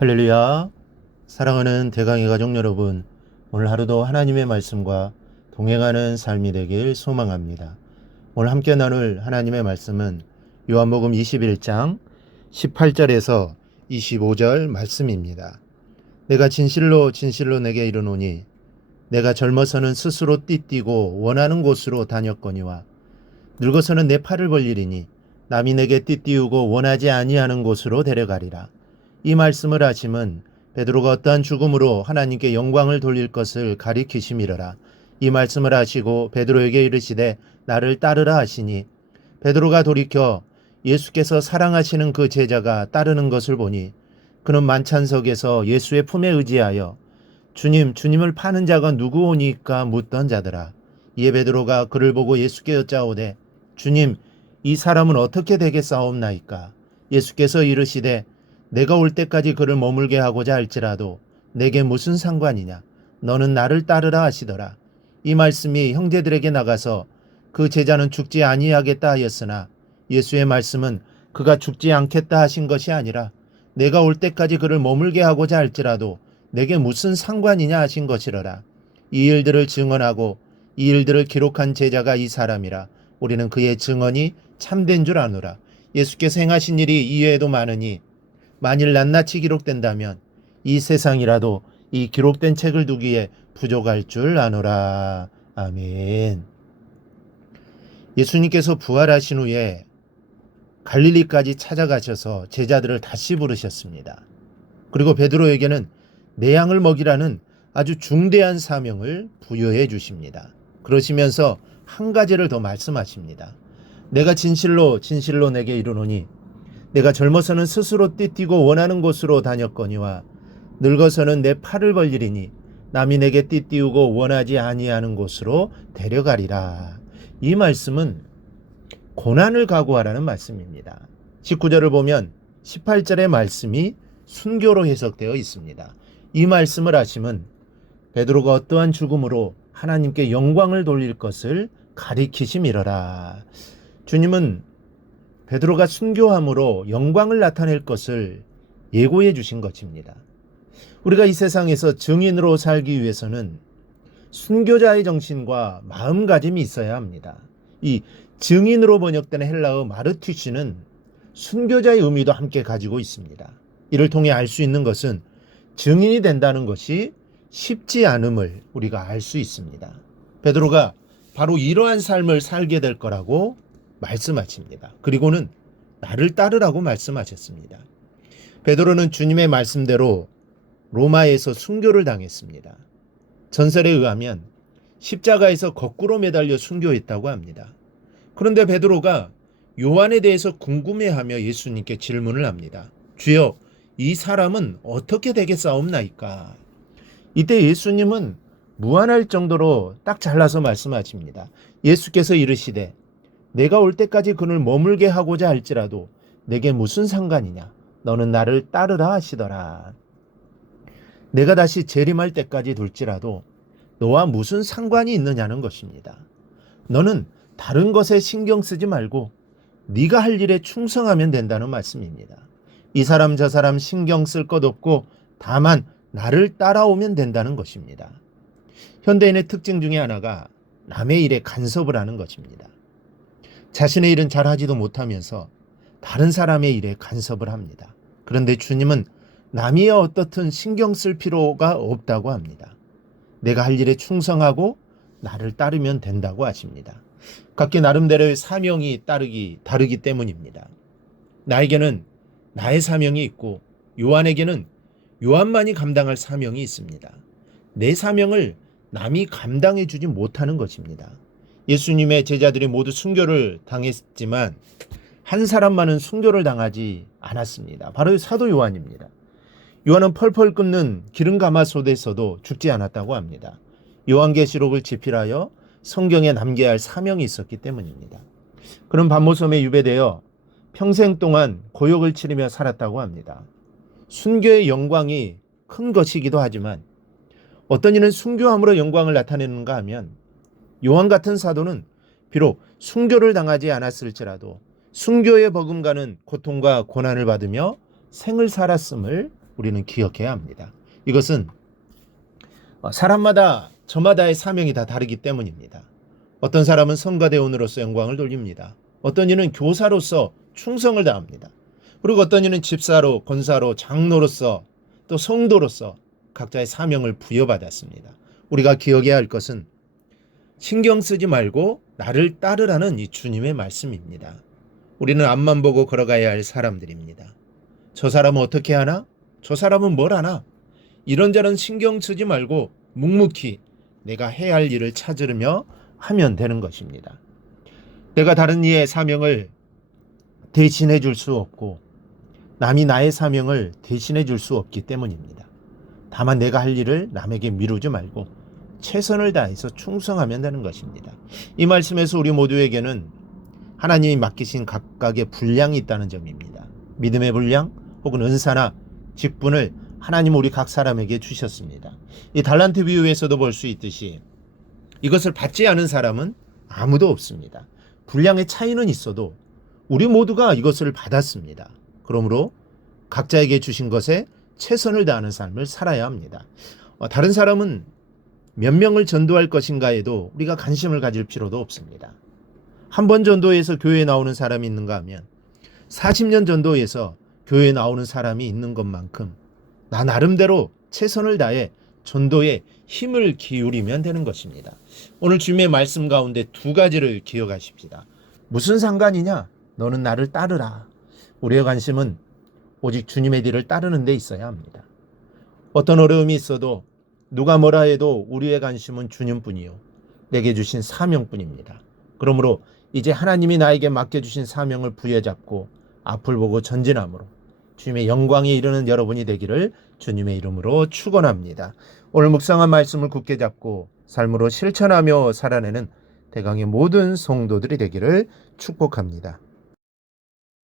할렐루야. 사랑하는 대강의 가족 여러분, 오늘 하루도 하나님의 말씀과 동행하는 삶이 되길 소망합니다. 오늘 함께 나눌 하나님의 말씀은 요한복음 21장 18절에서 25절 말씀입니다. 내가 진실로 진실로 내게 이르노니 내가 젊어서는 스스로 띠띠고 원하는 곳으로 다녔거니와 늙어서는 내 팔을 벌리리니 남이 내게 띠띠우고 원하지 아니하는 곳으로 데려가리라. 이 말씀을 하심은 베드로가 어떠한 죽음으로 하나님께 영광을 돌릴 것을 가리키심이러라. 이 말씀을 하시고 베드로에게 이르시되 나를 따르라 하시니 베드로가 돌이켜 예수께서 사랑하시는 그 제자가 따르는 것을 보니 그는 만찬석에서 예수의 품에 의지하여 주님을 파는 자가 누구오니까 묻던 자더라. 이에 베드로가 그를 보고 예수께 여짜오되 주님, 이 사람은 어떻게 되겠사옵나이까? 예수께서 이르시되 내가 올 때까지 그를 머물게 하고자 할지라도 내게 무슨 상관이냐? 너는 나를 따르라 하시더라. 이 말씀이 형제들에게 나가서 그 제자는 죽지 아니하겠다 하였으나 예수의 말씀은 그가 죽지 않겠다 하신 것이 아니라 내가 올 때까지 그를 머물게 하고자 할지라도 내게 무슨 상관이냐 하신 것이러라. 이 일들을 증언하고 이 일들을 기록한 제자가 이 사람이라. 우리는 그의 증언이 참된 줄 아노라. 예수께서 행하신 일이 이외에도 많으니 만일 낱낱이 기록된다면 이 세상이라도 이 기록된 책을 두기에 부족할 줄 아노라. 아멘. 예수님께서 부활하신 후에 갈릴리까지 찾아가셔서 제자들을 다시 부르셨습니다. 그리고 베드로에게는 내 양을 먹이라는 아주 중대한 사명을 부여해 주십니다. 그러시면서 한 가지를 더 말씀하십니다. 내가 진실로 진실로 내게 이르노니 내가 젊어서는 스스로 띠띠고 원하는 곳으로 다녔거니와 늙어서는 내 팔을 벌리리니 남이 내게 띠띠우고 원하지 아니하는 곳으로 데려가리라. 이 말씀은 고난을 각오하라는 말씀입니다. 19절을 보면 18절의 말씀이 순교로 해석되어 있습니다. 이 말씀을 하심은 베드로가 어떠한 죽음으로 하나님께 영광을 돌릴 것을 가리키심이러라. 주님은 베드로가 순교함으로 영광을 나타낼 것을 예고해 주신 것입니다. 우리가 이 세상에서 증인으로 살기 위해서는 순교자의 정신과 마음가짐이 있어야 합니다. 이 증인으로 번역된 헬라어 마르티시는 순교자의 의미도 함께 가지고 있습니다. 이를 통해 알 수 있는 것은 증인이 된다는 것이 쉽지 않음을 우리가 알 수 있습니다. 베드로가 바로 이러한 삶을 살게 될 거라고 말씀하십니다. 그리고는 나를 따르라고 말씀하셨습니다. 베드로는 주님의 말씀대로 로마에서 순교를 당했습니다. 전설에 의하면 십자가에서 거꾸로 매달려 순교했다고 합니다. 그런데 베드로가 요한에 대해서 궁금해하며 예수님께 질문을 합니다. 주여, 이 사람은 어떻게 되겠사옵나이까? 이때 예수님은 무한할 정도로 딱 잘라서 말씀하십니다. 예수께서 이르시되 내가 올 때까지 그를 머물게 하고자 할지라도 내게 무슨 상관이냐? 너는 나를 따르라 하시더라. 내가 다시 재림할 때까지 둘지라도 너와 무슨 상관이 있느냐는 것입니다. 너는 다른 것에 신경 쓰지 말고 네가 할 일에 충성하면 된다는 말씀입니다. 이 사람 저 사람 신경 쓸 것 없고 다만 나를 따라오면 된다는 것입니다. 현대인의 특징 중에 하나가 남의 일에 간섭을 하는 것입니다. 자신의 일은 잘하지도 못하면서 다른 사람의 일에 간섭을 합니다. 그런데 주님은 남이 어떻든 신경 쓸 필요가 없다고 합니다. 내가 할 일에 충성하고 나를 따르면 된다고 하십니다. 각기 나름대로의 사명이 다르기 때문입니다. 나에게는 나의 사명이 있고 요한에게는 요한만이 감당할 사명이 있습니다. 내 사명을 남이 감당해 주지 못하는 것입니다. 예수님의 제자들이 모두 순교를 당했지만 한 사람만은 순교를 당하지 않았습니다. 바로 사도 요한입니다. 요한은 펄펄 끓는 기름 가마솥에서도 죽지 않았다고 합니다. 요한계시록을 집필하여 성경에 남겨야 할 사명이 있었기 때문입니다. 그는 반모섬에 유배되어 평생 동안 고역을 치르며 살았다고 합니다. 순교의 영광이 큰 것이기도 하지만 어떤 이는 순교함으로 영광을 나타내는가 하면 요한 같은 사도는 비록 순교를 당하지 않았을지라도 순교에 버금가는 고통과 고난을 받으며 생을 살았음을 우리는 기억해야 합니다. 이것은 사람마다 저마다의 사명이 다 다르기 때문입니다. 어떤 사람은 성가대원으로서 영광을 돌립니다. 어떤 이는 교사로서 충성을 다합니다. 그리고 어떤 이는 집사로, 권사로, 장로로서 또 성도로서 각자의 사명을 부여받았습니다. 우리가 기억해야 할 것은 신경 쓰지 말고 나를 따르라는 이 주님의 말씀입니다. 우리는 앞만 보고 걸어가야 할 사람들입니다. 저 사람은 어떻게 하나? 저 사람은 뭘 하나? 이런저런 신경 쓰지 말고 묵묵히 내가 해야 할 일을 찾으며 하면 되는 것입니다. 내가 다른 이의 사명을 대신해 줄 수 없고 남이 나의 사명을 대신해 줄 수 없기 때문입니다. 다만 내가 할 일을 남에게 미루지 말고 최선을 다해서 충성하면 되는 것입니다. 이 말씀에서 우리 모두에게는 하나님이 맡기신 각각의 분량이 있다는 점입니다. 믿음의 분량 혹은 은사나 직분을 하나님 우리 각 사람에게 주셨습니다. 이 달란트 비유에서도 볼 수 있듯이 이것을 받지 않은 사람은 아무도 없습니다. 분량의 차이는 있어도 우리 모두가 이것을 받았습니다. 그러므로 각자에게 주신 것에 최선을 다하는 삶을 살아야 합니다. 다른 사람은 몇 명을 전도할 것인가에도 우리가 관심을 가질 필요도 없습니다. 한 번 전도해서 교회에 나오는 사람이 있는가 하면 40년 전도해서 교회에 나오는 사람이 있는 것만큼 나 나름대로 최선을 다해 전도에 힘을 기울이면 되는 것입니다. 오늘 주님의 말씀 가운데 두 가지를 기억하십시다. 무슨 상관이냐? 너는 나를 따르라. 우리의 관심은 오직 주님의 뒤를 따르는 데 있어야 합니다. 어떤 어려움이 있어도 누가 뭐라 해도 우리의 관심은 주님뿐이요 내게 주신 사명뿐입니다. 그러므로 이제 하나님이 나에게 맡겨주신 사명을 부여잡고 앞을 보고 전진함으로 주님의 영광에 이르는 여러분이 되기를 주님의 이름으로 축원합니다. 오늘 묵상한 말씀을 굳게 잡고 삶으로 실천하며 살아내는 대강의 모든 성도들이 되기를 축복합니다.